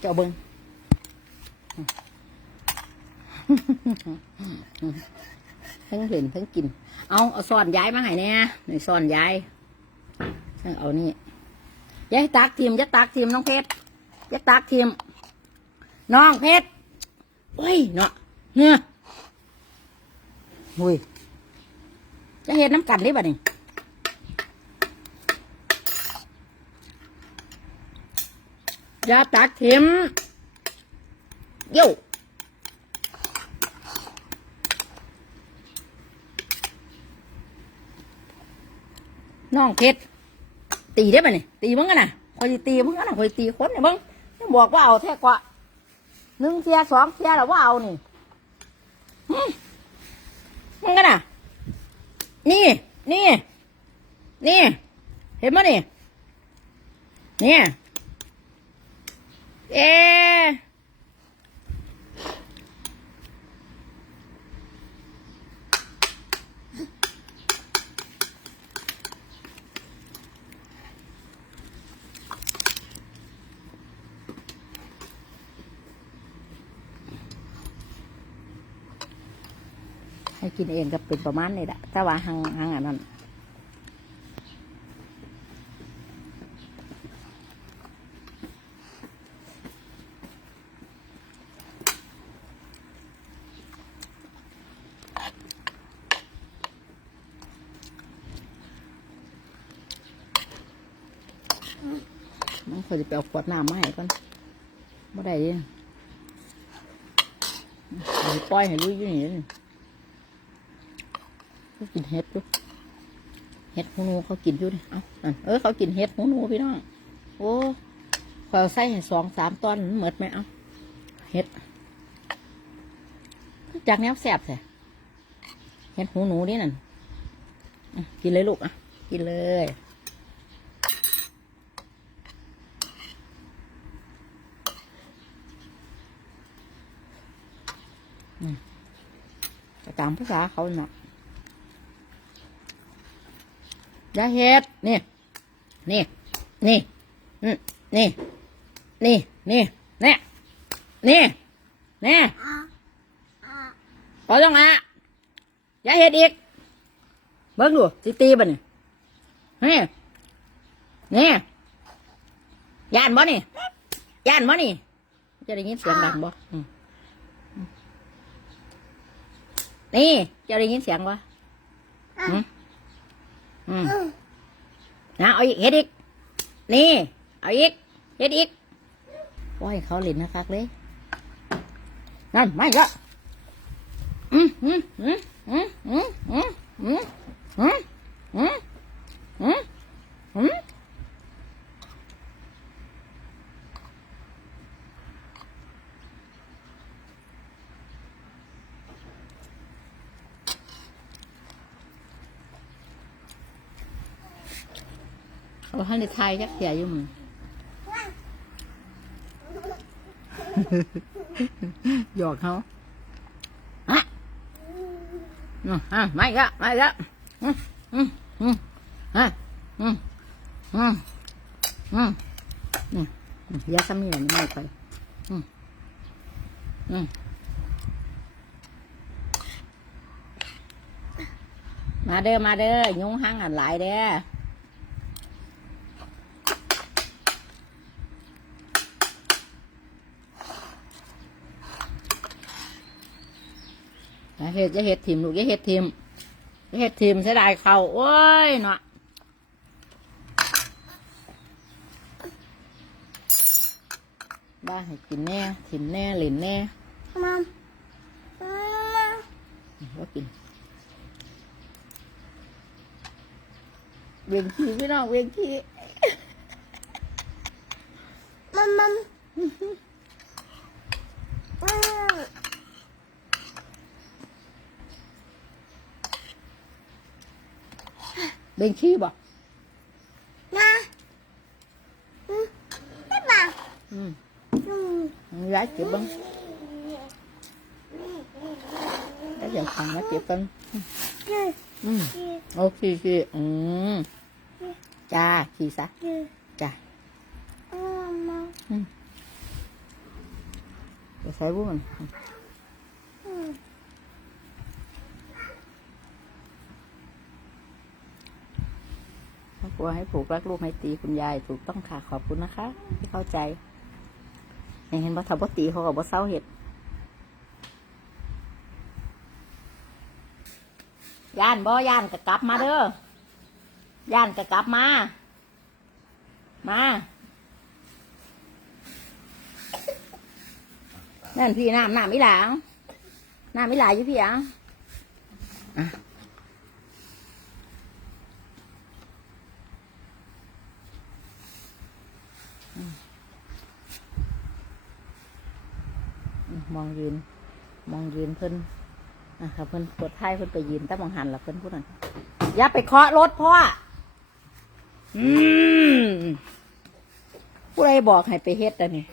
เจ้าเบิงทั้งเห็นทั้งกิน เอาเอาซ่อนย้ายมาให้เนี่ยนี่ซ่อนย้ายทั้งเอานี่ย้ายตักทีมย้ายตักทีมน้องเพชรย้ายตักทีมน้องเพชรเฮ้ยเนาะเนี่ยหุยจะเห็นน้ำกันได้บ่นี่ อย่าตักทีมโย่น้องเพชรตีได้ป่ะนี่ตีมึงกันนะคอยตีมึงกันนะคอยตีคนเนี่ยมึงยังบอกว่าเอาแท้กว่าหนึ่งเทียสองเทียหรือว่าเอานี่มึงกันนะนี่ นี่ นี่ เห็นมั้ยนี่นี่ เอให้กินเองก็เป็นประมาณนี้แหละถ้าว่าหังหังอันนั้น มันควรจะไปเอาขวดน้ำมาให้ก่อนไม่ได้ดิเดี๋ยวปล่อยให้ลุยอยู่นี่เขากินเห็ดอยู่เห็ดหูหนูเขากินอยู่นี่เอานั่นเออเขากินเห็ดหูหนูพี่น้องโอ้ขอใส่ให้สองสามตอนเหมิดไหมเอาเห็ดจากแนวแสบใส่เห็ดหูหนูนี่นั่นกินเลยลูกอะ กินเลย ก็ตามภาษาเขาเนาะอย่าเฮ็ดนี่ นี่ นี่อืมนี่ นี่ นี่ นี่ นี่ นี่พอต้องละอย่าเฮ็ดอีก เบิ่งดูสิตีบ่นี่นี่ นี่ย่านบ่นี่ย่านบ่นี่ จะได้ยินเสียงดังบ่อืม นี่เจะได้ยินเสียงวะอืมอืมนะเอาอีกเฮ็ดอีก นี่ เอาอีกเฮ็ดอีกว่าให้เขาเล่นนะครับเลยนั่นไม่ละอืมอืมอืมอืมอืมอืมอืมอืมอืมอืมอืม เอาให้ในไทยจักเสียอยู่มึงหยอกเขาฮะอืมอะไม่ละไม่ละอืมอืมอืมฮะอืมอืมอืมนี่ยาซ้ำนี่แหละไม่ไปอืมอืมมาเด้อมาเด้อยุงห้างอันหลายเด้อ อย่า เห็ดจะเห็ดทิมลูกอย่าเห็ดทิมอย่าเห็ดทิมเสียดายเขาโอ้ยเนาะบ้าให้กินแน่ทิมแน่เล่นแน่มัมว่ากิน เวียงขี้พี่น้องเวียงขี้มัมมัม เวียงขี้บ่นะได้ป่ะอืมอืมย้ายเก็บบ้างแล้วอย่างขังมาเก็บกันคืออืมคือโอเคคืออืมจ้าขี้ซะคือจ้ามัมมัมอไปใส่บุ้มัน อืม วัวให้ผูกรักลูกให้ตีคุณยายถูกต้องค่ะขอบคุณนะคะ ที่เข้าใจอย่างเห็นว่าทำบ่ตีเขากับบ่เศร้าเห็ดย่านบ่ย่านก็กลับมาเด้อย่านก็กลับมา มานั่นพี่น้ำน้ำอีหลางน้ำอีหลาอยู่พี่อะ มองยืน มองยืนเพิ่นอะค่ะเพิ่นกดท้ายเพิ่นไปยืนแต่มองหันละเพิ่นพูดนั่นอย่าไปเคาะรถพ่ออืมผู้ใดบอกให้ไปเฮ็ดอันนี้